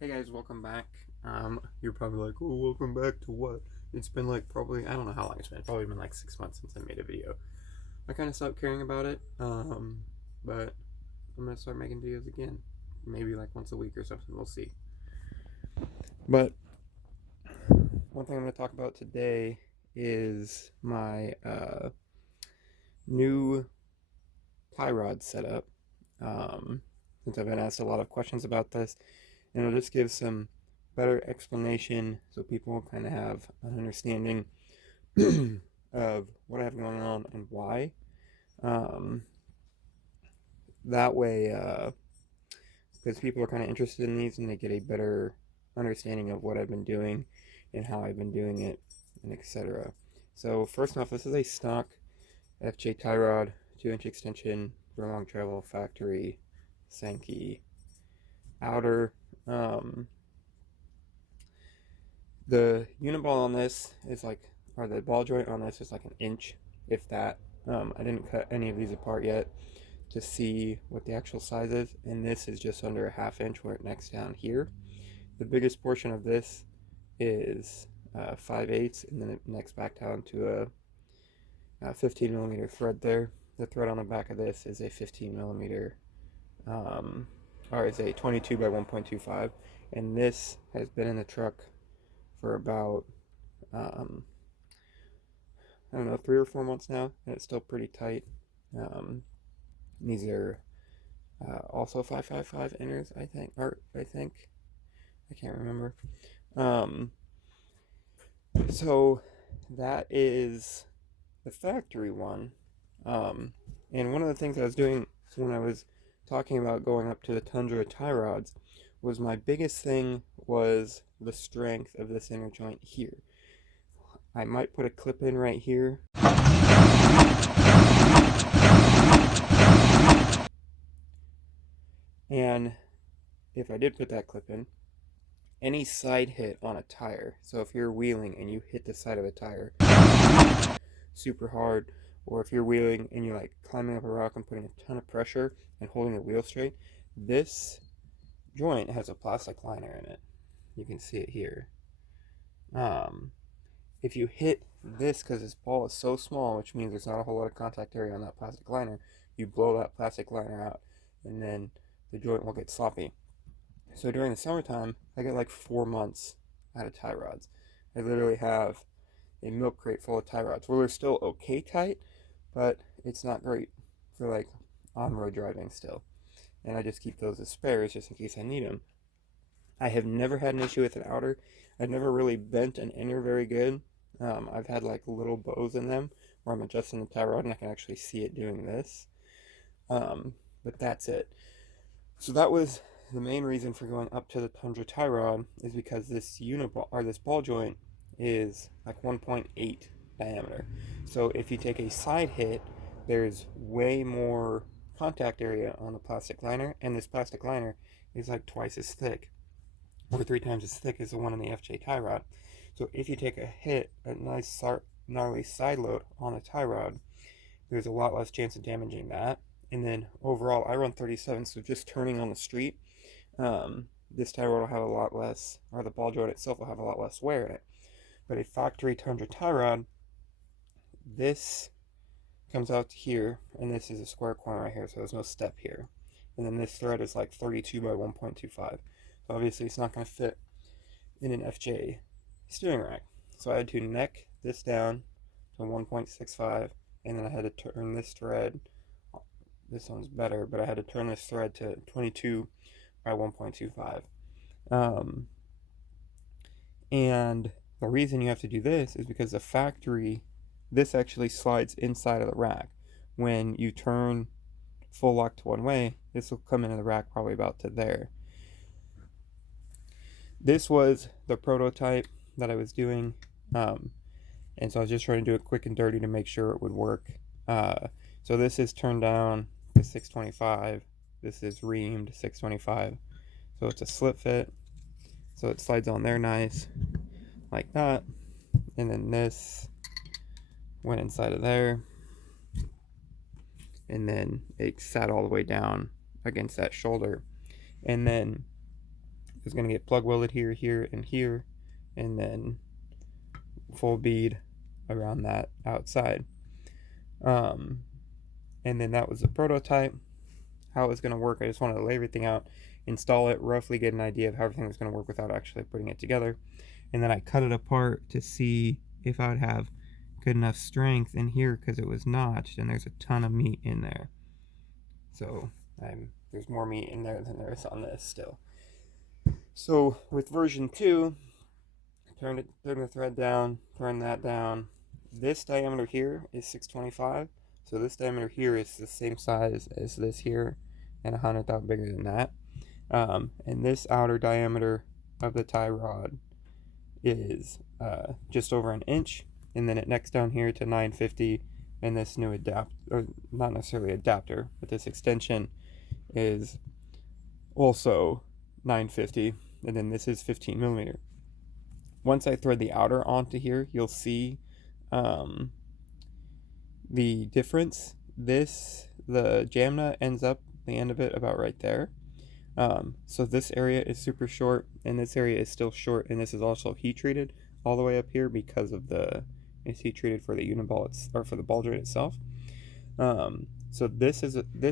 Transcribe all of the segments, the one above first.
Hey guys, welcome back. You're probably like, oh, welcome back to what? It's been like probably, I don't know how long it's been, probably been like 6 months since I made a video. I kind of stopped caring about it, but I'm gonna start making videos again. Maybe like once a week or something, we'll see. But one thing I'm gonna talk about today is my new tie rod setup. Since I've been asked a lot of questions about this, and it'll just give some better explanation so people kind of have an understanding of what I have going on and why. Um, that way, because people are kind of interested in these and they get a better understanding of what I've been doing and how I've been doing it, and etc. So first off, this is a stock FJ tie rod, 2-inch extension for long travel factory Sankey outer. The uniball on this is like, or the ball joint on this is like an inch, if that. I didn't cut any of these apart yet to see what the actual size is, and this is just under a ½ inch where it necks down here. The biggest portion of this is 5/8, and then it necks back down to a 15 millimeter thread there. The thread on the back of this is a 15 millimeter, or is a 22 by 1.25, and this has been in the truck for about I don't know, 3 or 4 months now, and it's still pretty tight. These are also 555 inners, I think, I can't remember. Um, so that is the factory one. And one of the things I was doing when I was talking about going up to the Tundra tie rods was my biggest thing was the strength of this inner joint here. I might put a clip in right here. And if I did put that clip in, any side hit on a tire, so if you're wheeling and you hit the side of a tire super hard, or if you're wheeling and you're like climbing up a rock and putting a ton of pressure and holding the wheel straight, this joint has a plastic liner in it. You can see it here. If you hit this, because this ball is so small, which means there's not a whole lot of contact area on that plastic liner, you blow that plastic liner out, and then the joint will get sloppy. So during the summertime, I get like 4 months out of tie rods. I literally have a milk crate full of tie rods where they're still okay tight, but it's not great for like on-road driving still. And I just keep those as spares just in case I need them. I have never had an issue with an outer. I've never really bent an inner very good. I've had like little bows in them where I'm adjusting the tie rod and I can actually see it doing this. But that's it. So that was the main reason for going up to the Tundra tie rod, is because this uniball, or this ball joint, is like 1.8 diameter. So if you take a side hit, there's way more contact area on the plastic liner, and this plastic liner is like twice as thick, or 3 times as thick as the one in the FJ tie rod. So if you take a hit, a nice gnarly side load on a tie rod, there's a lot less chance of damaging that. And then overall, I run 37, so just turning on the street, this tie rod will have a lot less, or the ball joint itself will have a lot less wear in it. But a factory Tundra tie rod, this comes out to here, and this is a square corner right here, so there's no step here. And then this thread is like 32 by 1.25. So obviously it's not going to fit in an FJ steering rack. So I had to neck this down to 1.65, and then I had to turn this thread. This one's better, but I had to turn this thread to 22 by 1.25. And the reason you have to do this is because the factory, this actually slides inside of the rack. When you turn full lock to one way, this will come into the rack probably about to there. This was the prototype that I was doing, and so I was just trying to do it quick and dirty to make sure it would work. So this is turned down to 625. This is reamed 625. So it's a slip fit. So it slides on there nice, like that. And then this went inside of there. And then it sat all the way down against that shoulder. And then is going to get plug welded here, here, and here, and then full bead around that outside. And then that was the prototype. How it was going to work, I just wanted to lay everything out, install it, roughly get an idea of how everything was going to work without actually putting it together. And then I cut it apart to see if I would have good enough strength in here, because it was notched and there's a ton of meat in there. So there's more meat in there than there is on this still. So with version 2, turn the thread down, turn that down. This diameter here is 625. So this diameter here is the same size as this here, and 100th bigger than that. And this outer diameter of the tie rod is just over an inch, and then it necks down here to 950. And this new or not necessarily adapter, but this extension is also 950, and then this is 15 millimeter. Once I thread the outer onto here, you'll see the difference. The jam nut ends up the end of it about right there. So this area is super short, and this area is still short, and this is also heat treated all the way up here because of it's heat treated for the uniball, or for the ball joint itself. So this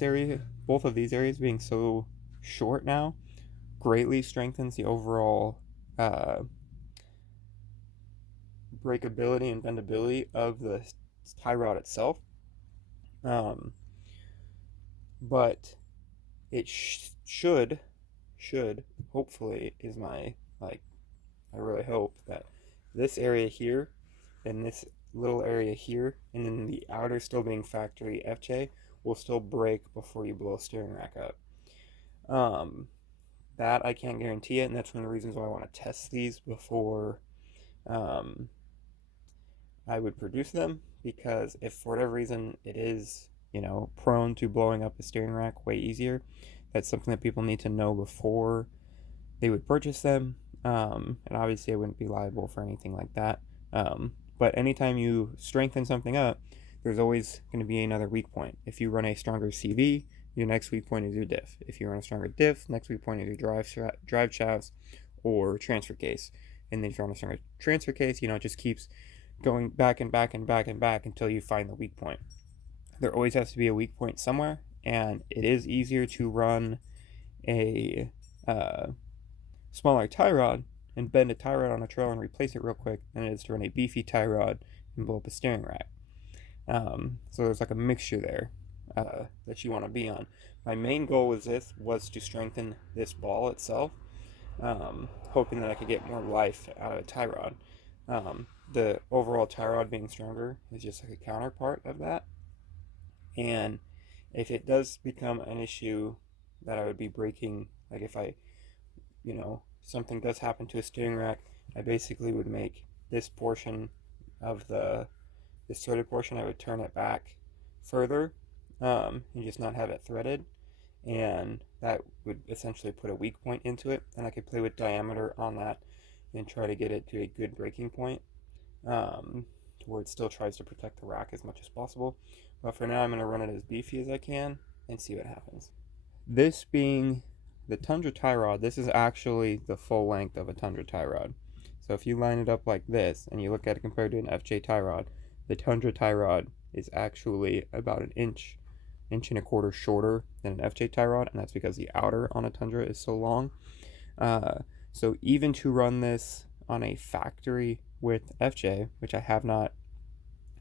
area, both of these areas being so short now, greatly strengthens the overall breakability and bendability of the tie rod itself. But it should hopefully, is my, like, I really hope that this area here and this little area here, and then the outer still being factory FJ, will still break before you blow a steering rack up. That I can't guarantee it, and that's one of the reasons why I want to test these before I would produce them, because if for whatever reason it is, prone to blowing up a steering rack way easier, that's something that people need to know before they would purchase them. And obviously I wouldn't be liable for anything like that. But anytime you strengthen something up, there's always going to be another weak point. If you run a stronger CV, your next weak point is your diff. If you run a stronger diff, next weak point is your drive shafts or transfer case. And then if you run a stronger transfer case, it just keeps going back and back and back and back until you find the weak point. There always has to be a weak point somewhere, and it is easier to run a smaller tie rod and bend a tie rod on a trailer and replace it real quick than it is to run a beefy tie rod and blow up a steering rack. So there's like a mixture there that you want to be on. My main goal with this was to strengthen this ball itself, hoping that I could get more life out of a tie rod. The overall tie rod being stronger is just like a counterpart of that. And if it does become an issue that I would be breaking, like if something does happen to a steering rack, I basically would make this portion of this threaded portion, I would turn it back further, and just not have it threaded, and that would essentially put a weak point into it, and I could play with diameter on that and try to get it to a good breaking point, to where it still tries to protect the rack as much as possible. But for now, I'm going to run it as beefy as I can and see what happens. This being the Tundra tie rod, this is actually the full length of a Tundra tie rod. So if you line it up like this and you look at it compared to an FJ tie rod, the Tundra tie rod is actually about an inch and a quarter shorter than an FJ tie rod, and that's because the outer on a Tundra is so long. So even to run this on a factory with FJ, which I have not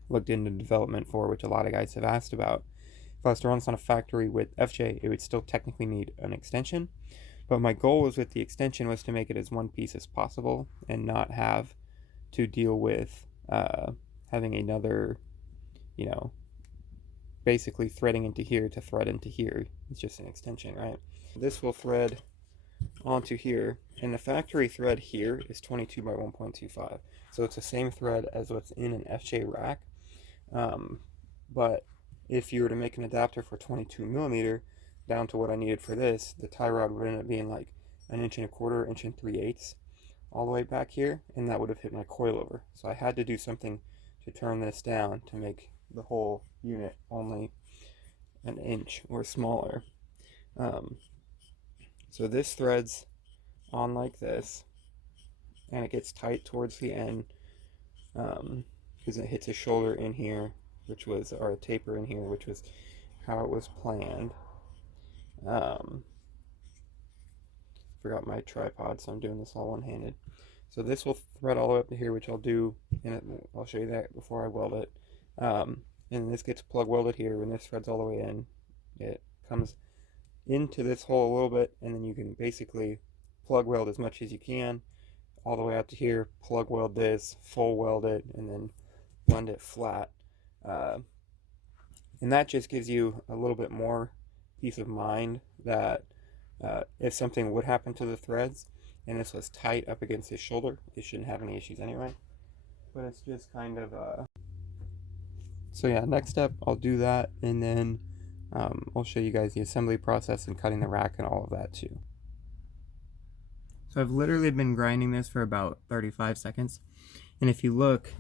looked into development for, which a lot of guys have asked about, if I was to run this on a factory with FJ, it would still technically need an extension. But my goal was with the extension was to make it as one piece as possible and not have to deal with having another, basically threading into here to thread into here. It's just an extension, right? This will thread onto here, and the factory thread here is 22 by 1.25. So it's the same thread as what's in an FJ rack. But if you were to make an adapter for 22 millimeter down to what I needed for this, the tie rod would end up being like an inch and a quarter, inch and 3/8 all the way back here, and that would have hit my coilover. So I had to do something to turn this down to make the whole unit only an inch or smaller. So this threads on like this, and it gets tight towards the end, because it hits a shoulder in here, or a taper in here, which was how it was planned. Forgot my tripod, so I'm doing this all one-handed. So this will thread all the way up to here, which I'll do, and I'll show you that before I weld it. And this gets plug welded here. When this threads all the way in, it comes into this hole a little bit, and then you can basically plug weld as much as you can all the way out to here, plug weld this, full weld it, and then blend it flat. And that just gives you a little bit more peace of mind that if something would happen to the threads and this was tight up against his shoulder, it shouldn't have any issues anyway. But it's just kind of so yeah, next step I'll do that, and then I'll show you guys the assembly process and cutting the rack and all of that too. So I've literally been grinding this for about 35 seconds, and if you look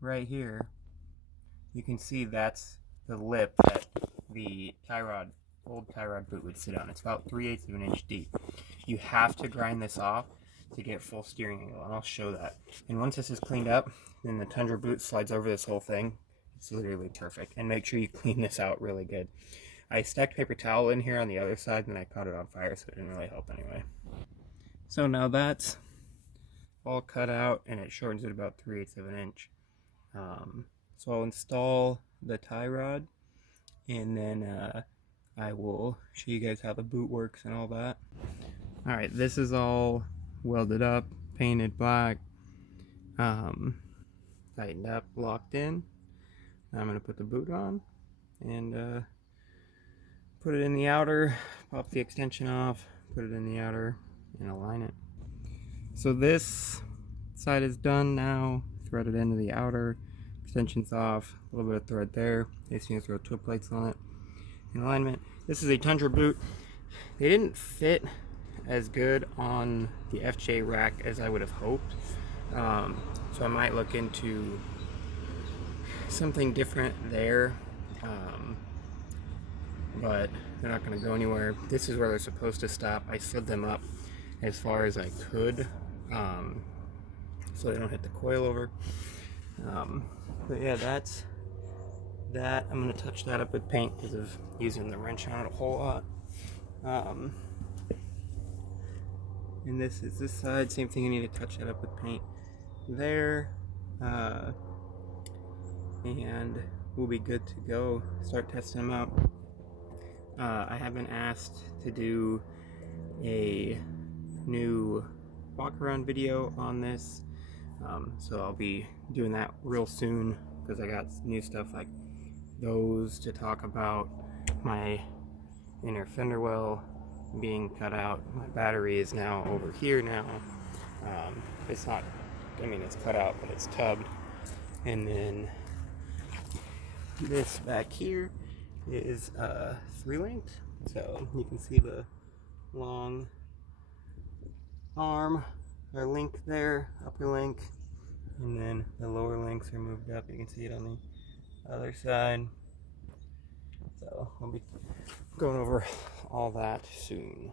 right here, you can see that's the lip that the old tie rod boot would sit on. It's about 3/8 of an inch deep. You have to grind this off to get full steering angle, and I'll show that. And once this is cleaned up, then the Tundra boot slides over this whole thing. It's literally perfect. And make sure you clean this out really good. I stacked paper towel in here on the other side, and I caught it on fire, so it didn't really help anyway. So now that's all cut out, and it shortens it about 3/8 of an inch. So I'll install the tie rod, and then I will show you guys how the boot works and all that. Alright, this is all welded up, painted black, tightened up, locked in. Now I'm going to put the boot on and put it in the outer, pop the extension off, put it in the outer, and align it. So this side is done now, threaded into the outer, extension's off, a little bit of thread there, just need to throw twin plates on it. In alignment. This is a Tundra boot. They didn't fit as good on the FJ rack as I would have hoped, so I might look into something different there, but they're not going to go anywhere. This is where they're supposed to stop. I slid them up as far as I could, so they don't hit the coil over. But yeah, that's that. I'm going to touch that up with paint because of using the wrench on it a whole lot. And this is this side, same thing, I need to touch that up with paint there. And we'll be good to go. Start testing them out. I have been asked to do a new walk around video on this, so I'll be doing that real soon because I got new stuff like those to talk about. My inner fender well being cut out. My battery is now over here now. It's not, I mean, it's cut out, but it's tubbed. And then this back here is 3-linked, so you can see the long arm or link there, upper link, and then the lower links are moved up. You can see it on the other side. So I'll be going over all that soon.